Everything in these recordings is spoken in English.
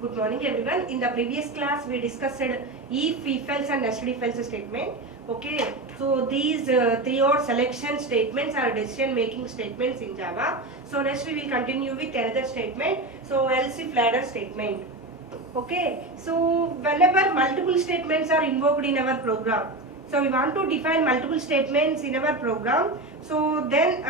Good morning everyone. In the previous class we discussed if else and nested if else statement. Okay, so these three or selection statements are decision making statements in Java. So next we will continue with another statement. So else if ladder statement. Okay, so whenever multiple statements are invoked in our program, so we want to define multiple statements in our program, so then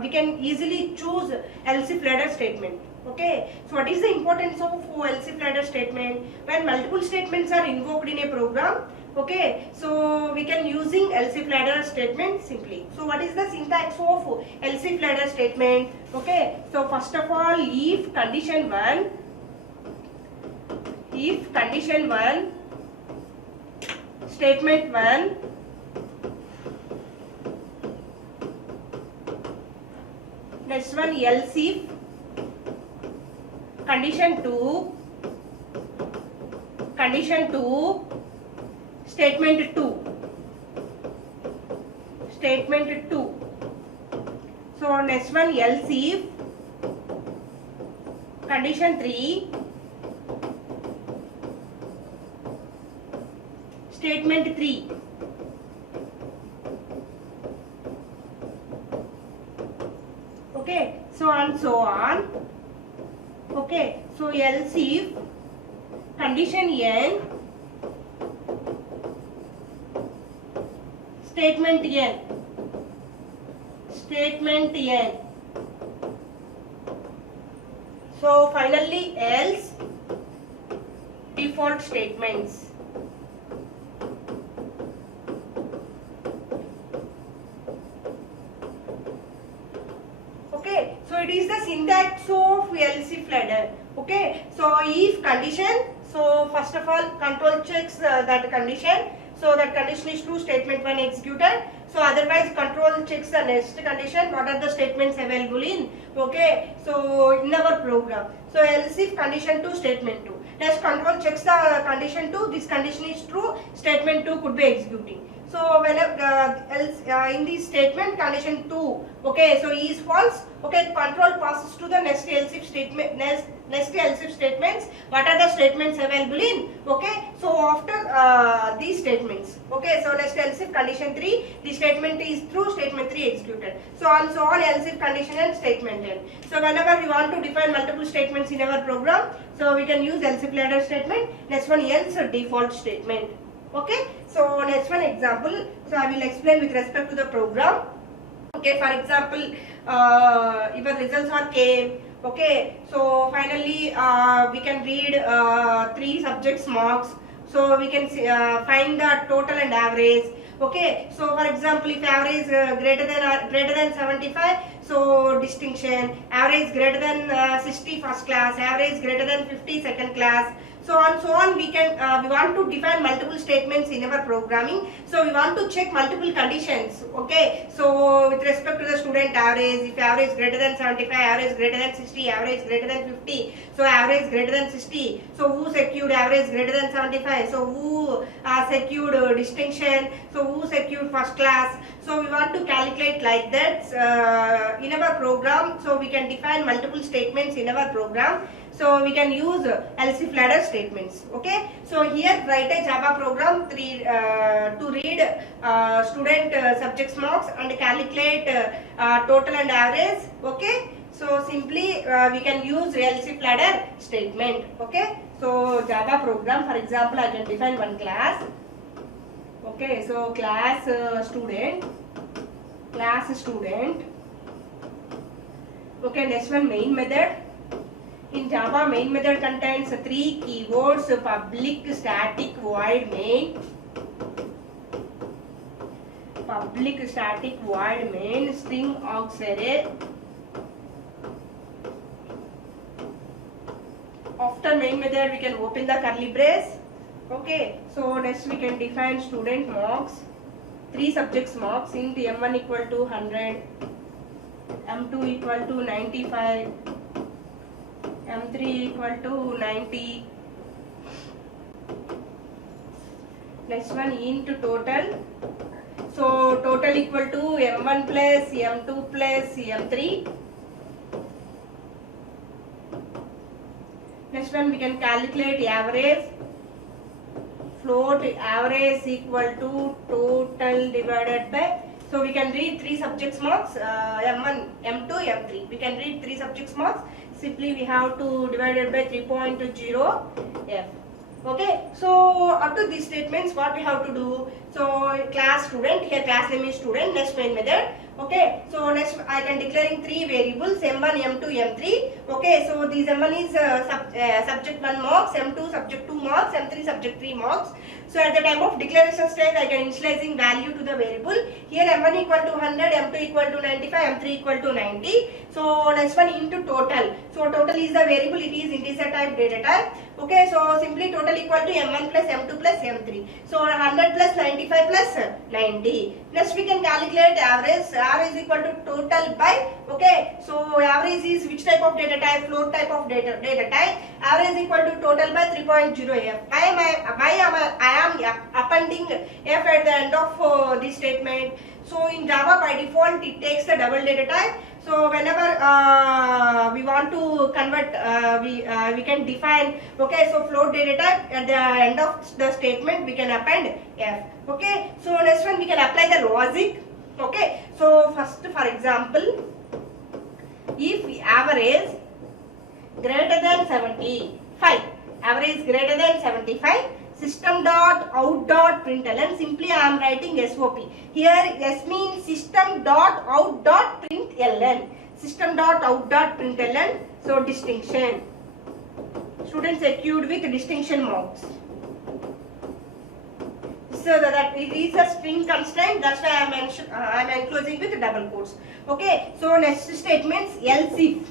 we can easily choose else if ladder statement. Okay, so what is the importance of else if ladder statement? When multiple statements are invoked in a program, okay, so we can using else if ladder statement simply. So what is the syntax of else if ladder statement? Okay, so first of all, if condition 1, if condition 1, statement 1, next one else if condition 2, condition 2, statement 2, statement 2. So next one else if condition 3, statement 3. Okay, so and so on. Okay, so else if condition n, statement n, statement n. So finally else default statements. Okay, so it is the syntax of else if ladder. Okay, so if condition, so first of all control checks that condition, so that condition is true, statement 1 executed. So otherwise control checks the next condition, what are the statements available in, okay, so in our program. So else if condition 2, statement 2. Next control checks the condition 2, this condition is true, statement 2 could be executing. So whenever else in this statement condition 2, okay, so is false, okay, control passes to the next else if statement, next else if statements, what are the statements available in, okay, so after these statements, okay, so next else if condition 3, the statement is true, statement 3 executed, so on else if condition and statement n. So whenever we want to define multiple statements in our program, so we can use else if ladder statement. Next one else default statement. Okay, so next one example, so I will explain with respect to the program. Okay, for example, your results are came. Okay, so finally we can read 3 subjects marks, so we can see, find the total and average. Okay, so for example, if average greater than 75, so distinction, average greater than 60 first class, average greater than 50 second class, so on we can we want to define multiple statements in our programming, so we want to check multiple conditions. Okay, so with respect to the student average, if average greater than 75, average greater than 60, average greater than 50, so average greater than 60, so who secured average greater than 75, so who secured distinction, so who secured first class. So we want to calculate like that in our program, so we can define multiple statements in our program. So we can use else if ladder statements. Okay, so here write a Java program to read student subjects marks and calculate total and average. Okay, so simply we can use else if ladder statement. Okay, so Java program, for example, I can define one class. Okay, so class student. Okay, next one main method. In Java, main method contains 3 keywords: public, static, void, main. Public, static, void, main, string, aux array. After main method, we can open the curly brace. Okay, so next we can define student marks, 3 subjects marks, int m1 equal to 100, m2 equal to 95, m3 equal to 90. Next one int total. So total equal to m1 plus m2 plus m3. Next one we can calculate average. Float average equal to total divided by, so we can read three subjects marks, M1, M2, M3. We can read three subjects marks. Simply we have to divide it by 3.0 F. Okay, so up to these statements what we have to do. So class student, here class name is student, next main method. Okay, so next I can declaring three variables M1, M2, M3. Okay, so these M1 is subject 1 marks, M2 subject 2 marks, M3 subject 3 marks. So at the time of declaration stage I can initializing value to the variable. Here M1 equal to 100, M2 equal to 95, M3 equal to 90. So next one into total. So total is the variable, it is integer type, data type. Okay, so simply total equal to M1 plus M2 plus M3. So 100 plus 95 plus 90. Next we can calculate average. Average equal to total by, okay, so average is which type of data type? Float type of data type. Average equal to total by 3.0 F. I am appending F at the end of this statement. So in Java by default it takes the double data type. So whenever we want to convert, we can define, okay, so float data type at the end of the statement we can append F. Okay, so next one we can apply the logic. Okay, so first for example, if average greater than 75, average greater than 75, system dot out dot println, simply I am writing SOP. Here S means system dot out dot println, system dot out dot println, so distinction. Students secured with distinction marks. So that it is a string constraint, that's why I am enclosing with double quotes. Okay, so next statements else if.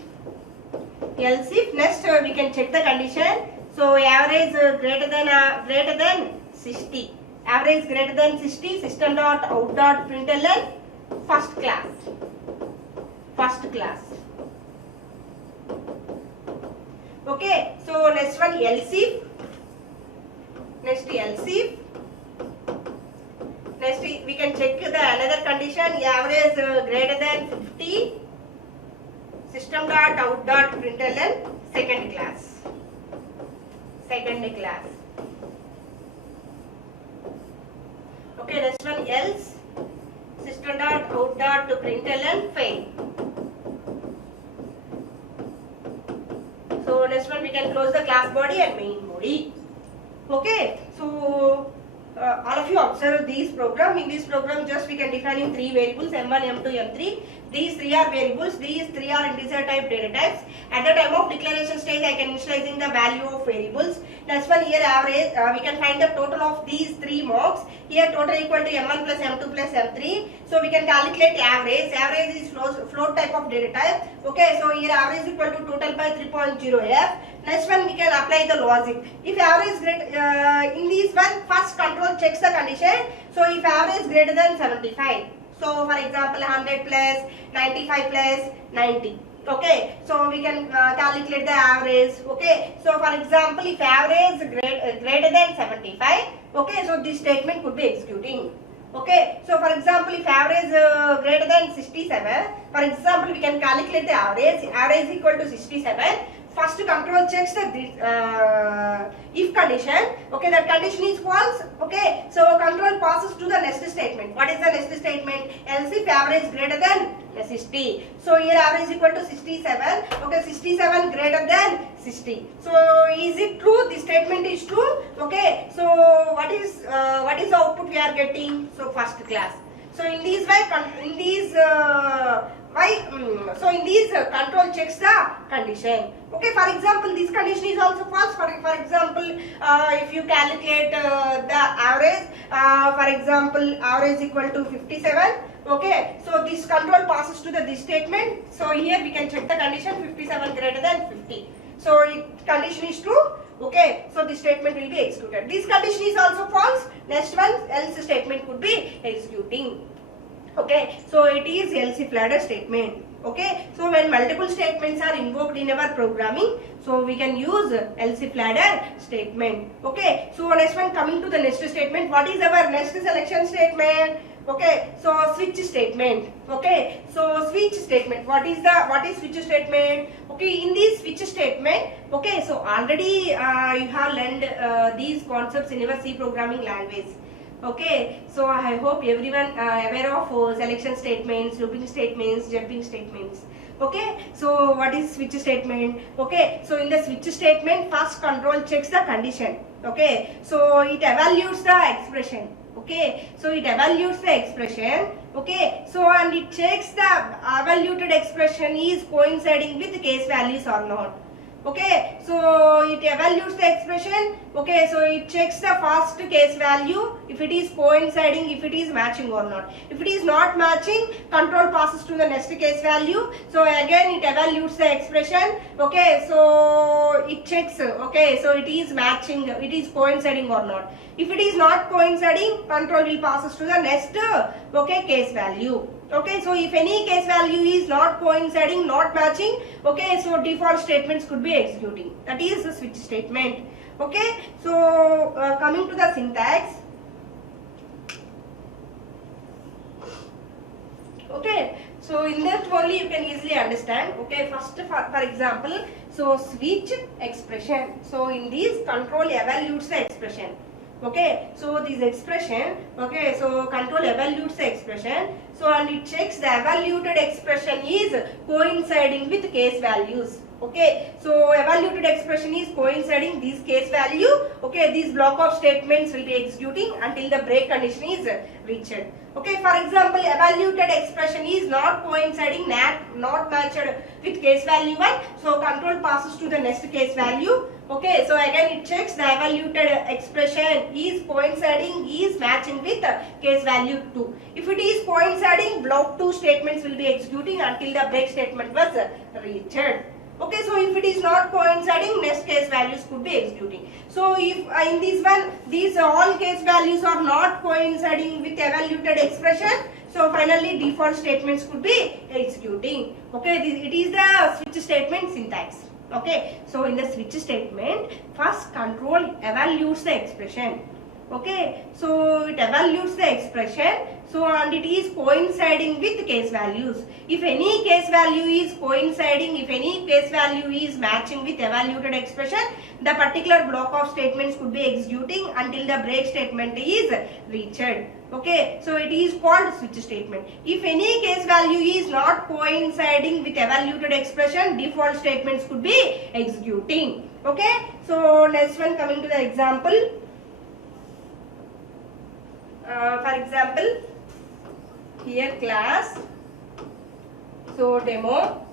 Next we can check the condition. So average greater than 60. Average greater than 60. System dot out dot println first class. Okay. So next one else if. Next we can check the another condition. Average greater than 50. System dot out dot println second class. Okay, next one else. System dot out dot to println fail. So next one we can close the class body and main body. Okay, so all of you observe this program. In this program just we can define in three variables M1, M2, M3. These three are variables, these three are integer type data types. At the time of declaration stage I can initializing the value of variables. Next one here average, we can find the total of these three marks. Here total equal to M1 plus M2 plus M3. So we can calculate average. Average is float type of data type. Okay, so here average equal to total by 3.0 F. Next one we can apply the logic. If average in this one first control checks the condition. So if average greater than 75. So for example 100 plus 95 plus 90. Okay, so we can calculate the average. Okay, so for example if average greater than 75, okay, so this statement could be executing. Okay, so for example if average greater than 67, for example we can calculate the average equal to 67. First control checks the if condition. Okay, that condition is false. Okay, so control passes to the next statement. What is the next statement? Else if average greater than 60. So here average equal to 67. Okay, 67 greater than 60. So is it true? This statement is true. Okay, so what is the output we are getting? So first class. So in this way, so in these control checks the condition. Okay, for example this condition is also false. For example if you calculate the average, for example average equal to 57. Okay, so this control passes to this statement. So here we can check the condition 57 greater than 50. So condition is true. Okay, so this statement will be executed. This condition is also false. Next one else statement could be executing. Okay, so it is else if ladder statement. Okay, so when multiple statements are invoked in our programming, so we can use else if ladder statement. Okay, so next one coming to the next statement. What is our next selection statement? Okay, so switch statement. Okay, so switch statement. What is switch statement? Okay, in this switch statement, okay, so already you have learned these concepts in your C programming language. Okay, so I hope everyone aware of selection statements, looping statements, jumping statements. Okay, so what is switch statement? Okay, so in the switch statement, first control checks the condition. Okay, so it evaluates the expression. Okay, so it evaluates the expression. Okay, so and it checks the evaluated expression is coinciding with case values or not. Okay, so it evaluates the expression. Okay, so it checks the first case value if it is coinciding, if it is matching or not. If it is not matching, control passes to the next case value. So again it evaluates the expression. Okay, so it checks. Okay, so it is matching, it is coinciding or not. If it is not coinciding, control will passes to the next okay case value. Okay, so if any case value is not coinciding, not matching, okay, so default statements could be executing. That is the switch statement. Okay, so coming to the syntax. Okay, so in that only you can easily understand. Okay, first for example, so switch expression. So in this, control evaluates the expression. Okay, so this expression, okay, so control evaluates the expression, so and it checks the evaluated expression is coinciding with case values. Okay, so evaluated expression is coinciding this case value. Okay, this block of statements will be executing until the break condition is reached. Okay, for example, evaluated expression is not coinciding, not matched with case value 1, so control passes to the next case value. Okay, so again it checks the evaluated expression is coinciding, is matching with case value 2. If it is coinciding, block 2 statements will be executing until the break statement was reached. Okay, so if it is not coinciding, next case values could be executing. So if in this one, these all case values are not coinciding with evaluated expression, so finally default statements could be executing. Okay, it is the switch statement syntax. Okay, so in the switch statement, first control evaluates the expression. Okay, so it evaluates the expression, so and it is coinciding with case values. If any case value is coinciding, if any case value is matching with evaluated expression, the particular block of statements could be executing until the break statement is reached. Okay, so it is called switch statement. If any case value is not coinciding with evaluated expression, default statements could be executing. Okay, so next one, coming to the example. For example, here class, so demo,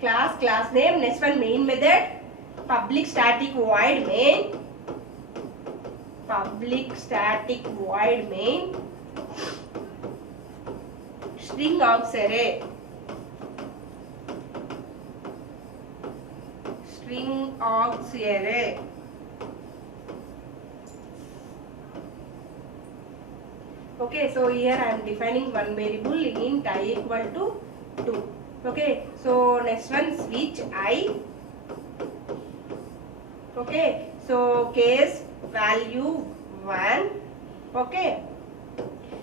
class name, next one main method, public static void main, public static void main, string aux array, string aux array. Okay, so here I am defining one variable int I equal to 2. Okay, so next one switch I. Okay, so case value 1. Okay,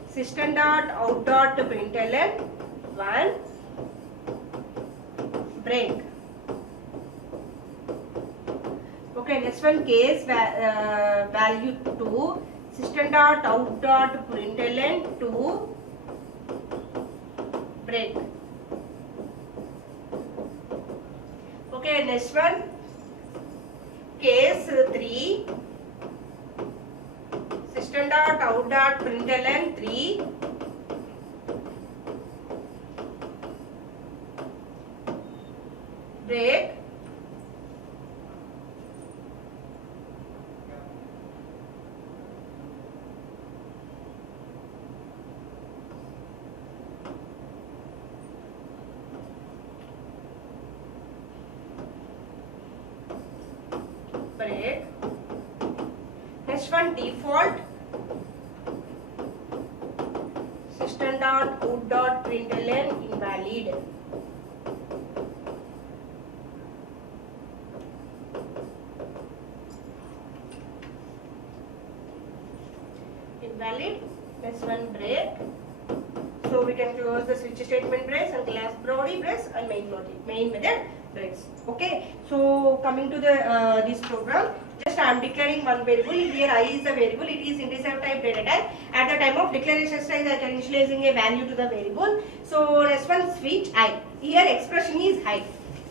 system dot out dot println 1 break. Okay, next one case value 2. System dot out dot println 2 break. Okay, next one case 3. System dot out dot println 3 break. Break. Next one default system dot out dot println invalid. Invalid. S1 break. So we can close the switch statement brace and class Brody brace and main method brace. Okay. So coming to the this program, just I am declaring one variable. Here I is the variable. It is integer type data type. At the time of declaration stage, I can initializing a value to the variable. So S1 switch I. Here expression is high.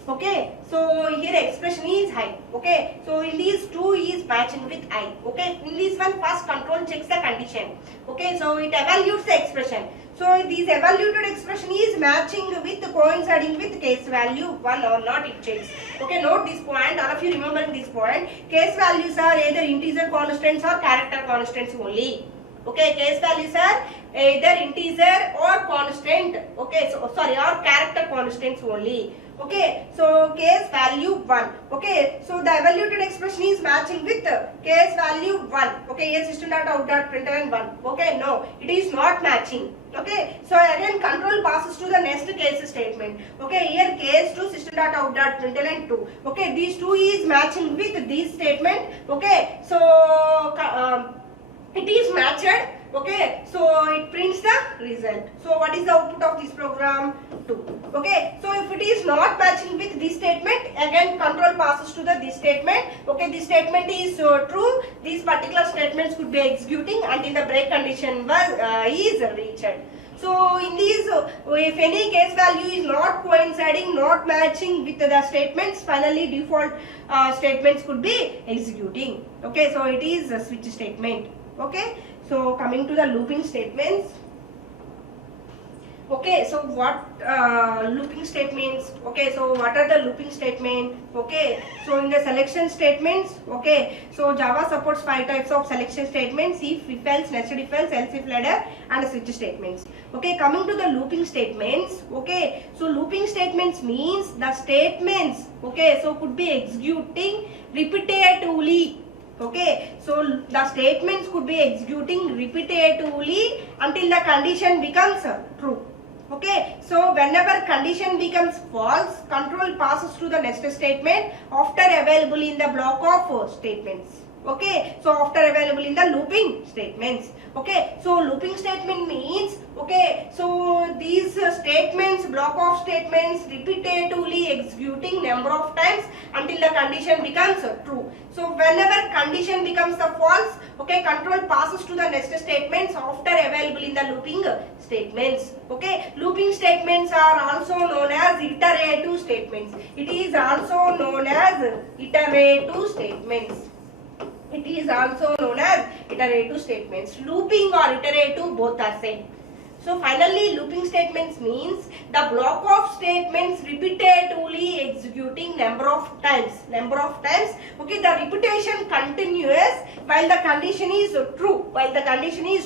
Okay, so here expression is high. Okay, so in these two is matching with I. Okay, in this one first control checks the condition. Okay, so it evaluates the expression. So this evaluated expression is matching with coinciding with case value 1 or not, it checks. Okay, note this point. All of you remember this point. Case values are either integer constants or character constants only. Okay, case values are either integer or constant. Okay, so sorry, or character constants only. Okay, so case value 1. Okay, so the evaluated expression is matching with case value 1. Okay, here system.out.println 1. Okay, no, it is not matching. Okay, so again control passes to the next case statement. Okay, here case 2 system.out.println 2. Okay, these two is matching with this statement. Okay, so it is matched. Okay, so it prints the result. So what is the output of this program? 2. Okay, so if it is not matching with this statement, again control passes to the this statement. Okay, this statement is true. These particular statements could be executing until the break condition is reached. So in these, if any case value is not coinciding, not matching with the statements, finally default statements could be executing. Okay, so it is a switch statement. Okay, so coming to the looping statements. Okay, so what looping statements? Okay, so what are the looping statements? Okay, so in the selection statements, okay, so Java supports 5 types of selection statements: if else, nested if else, else if ladder, and switch statements. Okay, coming to the looping statements. Okay, so looping statements means the statements, okay, so could be executing repetitively. Okay, so the statements could be executing repetitively until the condition becomes true. Okay, so whenever condition becomes false, control passes to the next statement after available in the block of statements. Okay, so after available in the looping statements. Okay, so looping statement means, okay, so these statements, block of statements repetitively executing number of times until the condition becomes true. So whenever condition becomes the false, okay, control passes to the next statements after available in the looping statements. Okay, looping statements are also known as iterative statements. It is also known as iterative statements. It is also known as iterative statements. Looping or iterative both are same. So finally, looping statements means the block of statements repetitively executing number of times. Okay, the repetition continuous while the condition is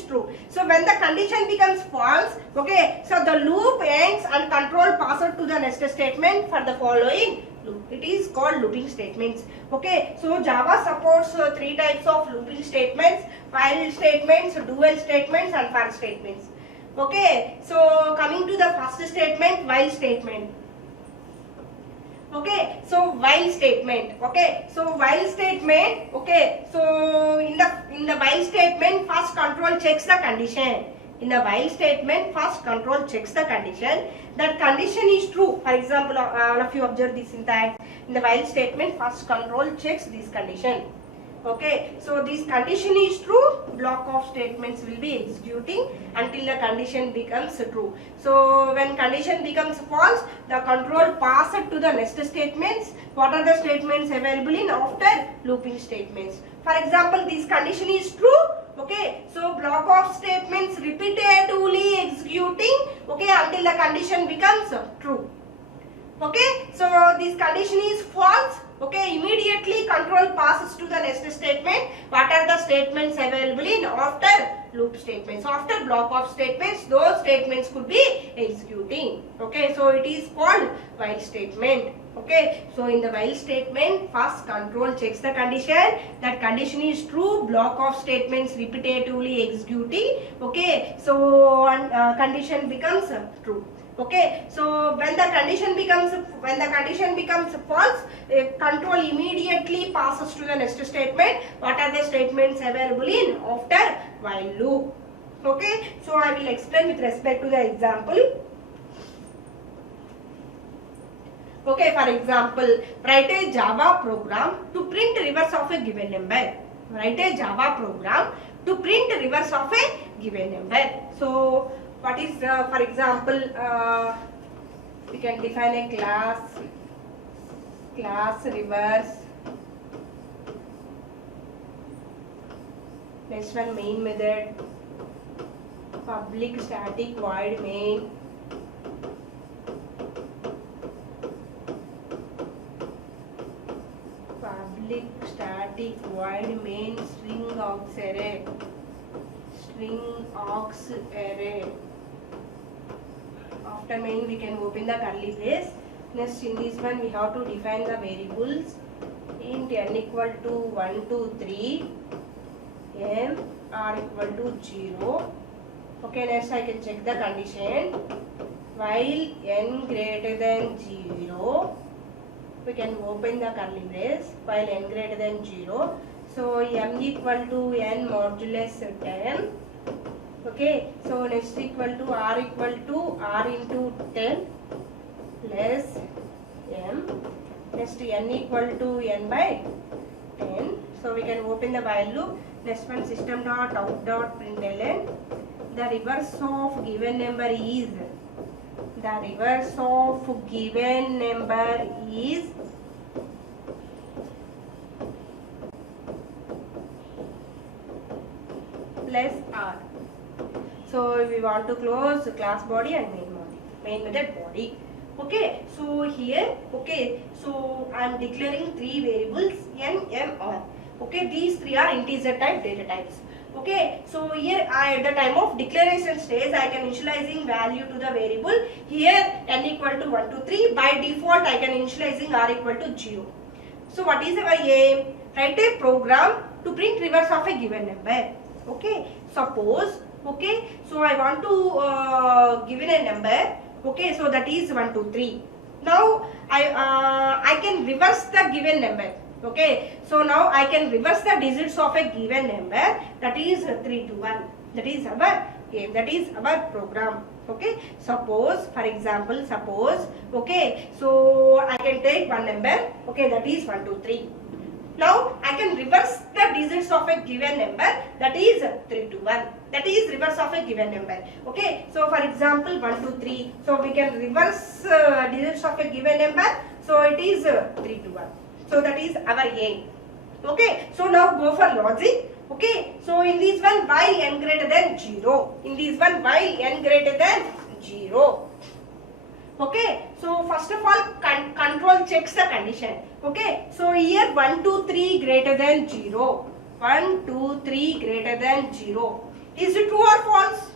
true. So when the condition becomes false, okay, so the loop ends and control passes to the next statement for the following loop. It is called looping statements. Okay, so Java supports 3 types of looping statements: while statements, dual statements, and for statements. Okay, so coming to the first statement, while statement. Okay, so while statement. Okay, so while statement. Okay, so in the while statement, first control checks the condition. In the while statement, first control checks the condition. That condition is true. For example, all of you observe this syntax. In the while statement, first control checks this condition. Okay, so this condition is true, block of statements will be executing until the condition becomes true. So when condition becomes false, the control passes to the next statements. What are the statements available in after looping statements? For example, this condition is true. Okay, so block of statements repetitively executing, okay, until the condition becomes true. Okay, so this condition is false. Okay, immediately control passes to the next statement. What are the statements available in after loop statements? After block of statements, those statements could be executing. Okay, so it is called while statement. Okay, so in the while statement, first control checks the condition. That condition is true, block of statements repetitively executing. Okay, so condition becomes true. Okay, so when the condition becomes false, control immediately passes to the next statement. What are the statements available in after while loop? Okay, so I will explain with respect to the example. Okay, for example, write a Java program to print reverse of a given number. Write a Java program to print reverse of a given number. So what is for example, we can define a class reverse. Next one, main method, public static void main, public static void main string aux array. After main we can open the curly brace. Next, in this one we have to define the variables. Int n equal to 1 2 3, n r equal to 0. Okay, next I can check the condition. While n greater than 0, we can open the curly brace. While n greater than 0, so m equal to n modulus 10. Okay, so next equal to r into 10 plus m. Next n equal to n by 10. So we can open the while loop. Next one, system dot out dot println. The reverse of given number is plus r. So we want to close class body and main method body. Okay, so here, okay, so I am declaring three variables n, m, r. Okay, these three are integer type data types. Okay, so here at the time of declaration stage, I can initializing value to the variable. Here n equal to 1 to 3. By default, I can initializing r equal to 0. So what is our aim? Write a program to print reverse of a given number. Okay, suppose, okay, so I want to given a number. Okay, so that is 1 2 3. Now I can reverse the given number. Okay, so now I can reverse the digits of a given number, that is 3 to 1. That is our game, that is our program. Okay, suppose, for example, okay, so I can take one number, okay, that is 1 2 3. Now I can reverse the digits of a given number, that is 3 to 1. That is reverse of a given number. Okay, so for example 1 2 3. So we can reverse digits of a given number. So it is 3 to 1. So that is our aim. Okay, so now go for logic. Okay, so in this one, while n greater than 0. In this one, while n greater than 0. Okay, so first of all, control checks the condition. Okay, so here 1 2 3 greater than 0. 1 2 3 greater than 0. Is it true or false?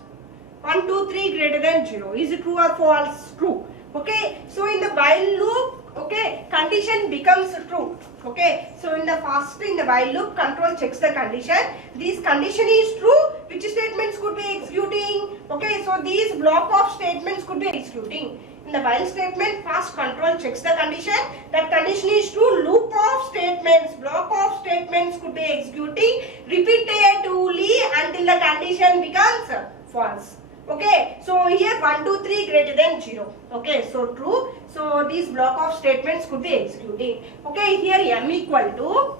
1 2 3 greater than 0. Is it true or false? True. Okay, so in the while loop, okay, condition becomes true. Okay, so in the while loop, control checks the condition. This condition is true. Which statements could be executing? Okay, so these block of statements could be executing. In the while statement, first control checks the condition. That condition is true. Loop of statements, block of statements could be executing repeatedly until the condition becomes false. Okay, so here 1 2 3 greater than 0. Okay, so true. So these block of statements could be executing. Okay, here m equal to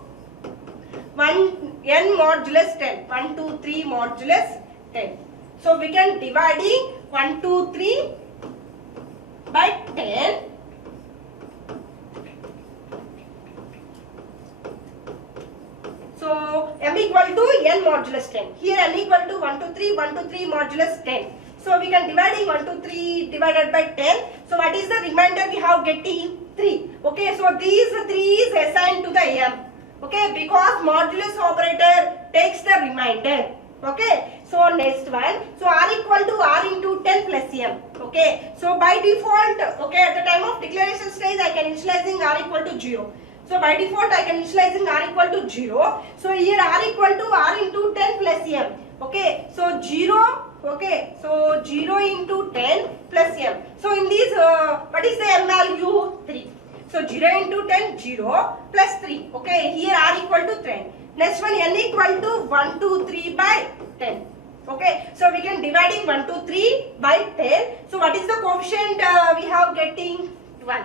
n modulus 10. 1 2 3 modulus 10. So we can dividing 1 2 3 by 10. So m equal to n modulus 10. Here n equal to 1 2 3 modulus 10. So we can dividing 1 2 3 divided by 10. So what is the remainder we have getting? 3. Okay, so these 3 is assigned to the m. Okay, because modulus operator takes the remainder. Okay, so next one. So r equal to r into 10 plus m. Okay, so by default, okay, at the time of declaration stage, I can initializing r equal to 0. So by default, I can initializing r equal to 0. So here r equal to r into 10 plus m. Okay, so 0. Okay, so 0 into 10 plus m. So in this, what is the m value? 3. So 0 into 10, 0 plus 3. Okay, here r equal to 10. Next one, n equal to 1 2 3 by 10. Okay, so we can dividing 1 to 3 by 10. So what is the coefficient we have getting? 12.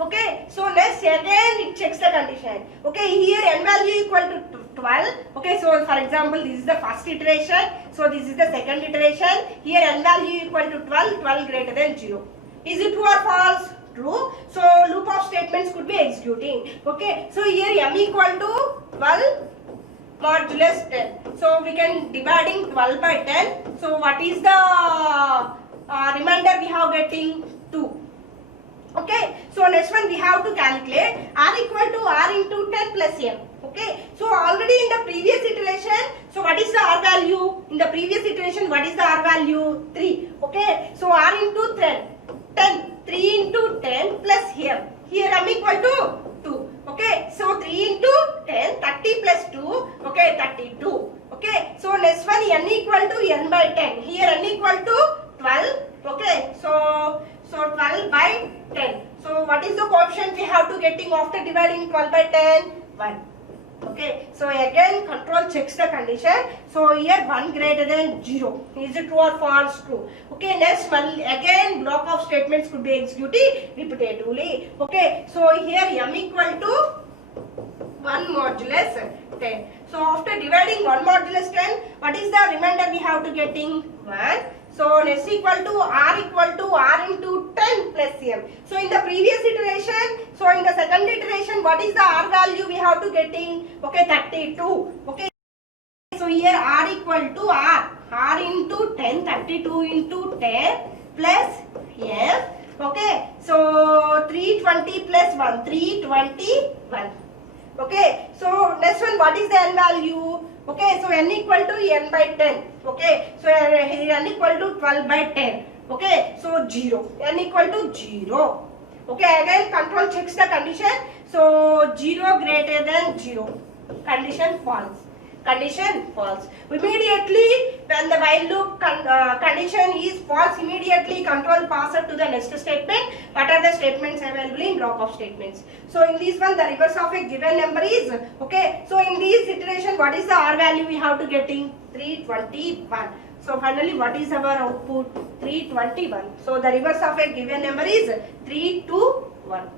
Okay, so next again it checks the condition. Okay, here n value equal to 12. Okay, so for example this is the first iteration, so this is the second iteration. Here n value equal to 12, 12 greater than 0. Is it true or false? True. So loop of statements could be executing. Okay, so here m equal to 12 modulus 10. So we can dividing 12 by 10. So what is the remainder we have getting? 2. Okay, so next one we have to calculate r equal to r into 10 plus m. Okay, so already in the previous iteration, so what is the r value? In the previous iteration, what is the r value? 3. Okay, so r into 10, 3 into 10 plus m. Here m equal to 2. Okay, so 3 into 10, 30 plus 2, okay, 32. Okay, so next one n equal to n by 10. Here n equal to 12. Okay, so 12 by 10. So what is the coefficient we have to getting after dividing 12 by 10? 1. Okay, so again control checks the condition. So here 1 greater than 0. Is it true or false? True. Okay, next one again block of statements could be executed repetitively. Okay, so here m equal to 1 modulus 10. So after dividing 1 modulus 10, what is the remainder we have to getting? 1. So next equal to r into 10 plus m. So in the previous iteration, so in the second iteration, what is the r value we have to getting? Okay, 32. Okay. So here r equal to r into 10, 32 into 10 plus m. Okay. So 320 plus 1, 321. Okay. So next one, what is the n value? Okay, so n equal to n by 10. Okay, so here n equal to 12 by 10. Okay, so 0. N equal to 0. Okay, again control checks the condition. So 0 greater than 0. Condition false. Condition false. Immediately when the while loop condition is false, immediately control pass it to the next statement. What are the statements available in block of statements? So in this one the reverse of a given number is, okay, so in this iteration what is the r value we have to getting? 321. So finally what is our output? 321. So the reverse of a given number is 321.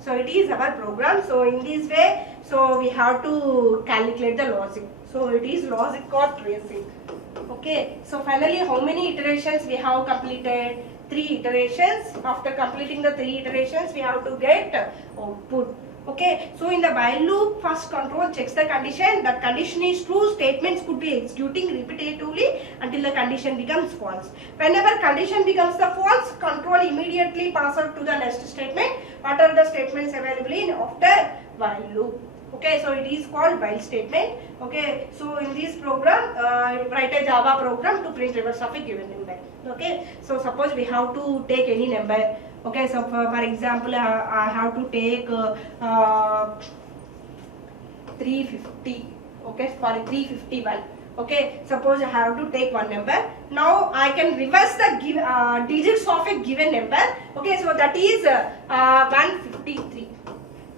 So it is our program. So in this way, so we have to calculate the logic. So it is logic or tracing. Okay. So finally, how many iterations we have completed? 3 iterations. After completing the 3 iterations, we have to get output. Okay. So in the while loop, first control checks the condition. That condition is true. Statements could be executing repetitively until the condition becomes false. Whenever condition becomes the false, control immediately pass out to the next statement. What are the statements available in after while loop? Okay, so it is called while statement. Okay, so in this program, write a Java program to print reverse of a given number. Okay, so suppose we have to take any number. Okay, so for example, I have to take 350. Okay, for 351. Okay, suppose I have to take one number. Now I can reverse the digits of a given number. Okay, so that is 153.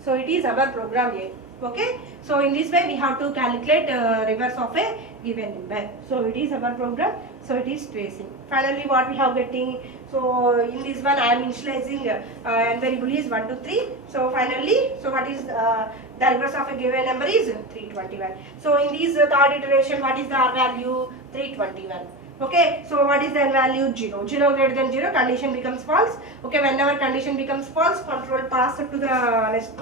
So it is our program here. Okay, so in this way we have to calculate reverse of a given number. So it is our program. So it is tracing. Finally, what we have getting? So in this one I am initializing n variable is 1 to 3. So finally, so what is the reverse of a given number is 321. So in this third iteration, what is the r value? 321. Okay, so what is the n value? 0. 0 greater than 0, condition becomes false. Okay, whenever condition becomes false, control pass to the next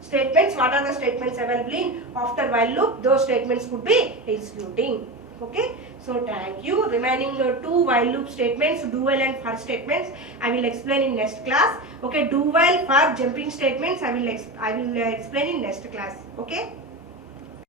statements. What are the statements available in after while loop? Those statements could be executing. Okay, so thank you. Remaining 2 while loop statements, do while and for statements, I will explain in next class. Okay, do while for jumping statements, I will explain in next class. Okay.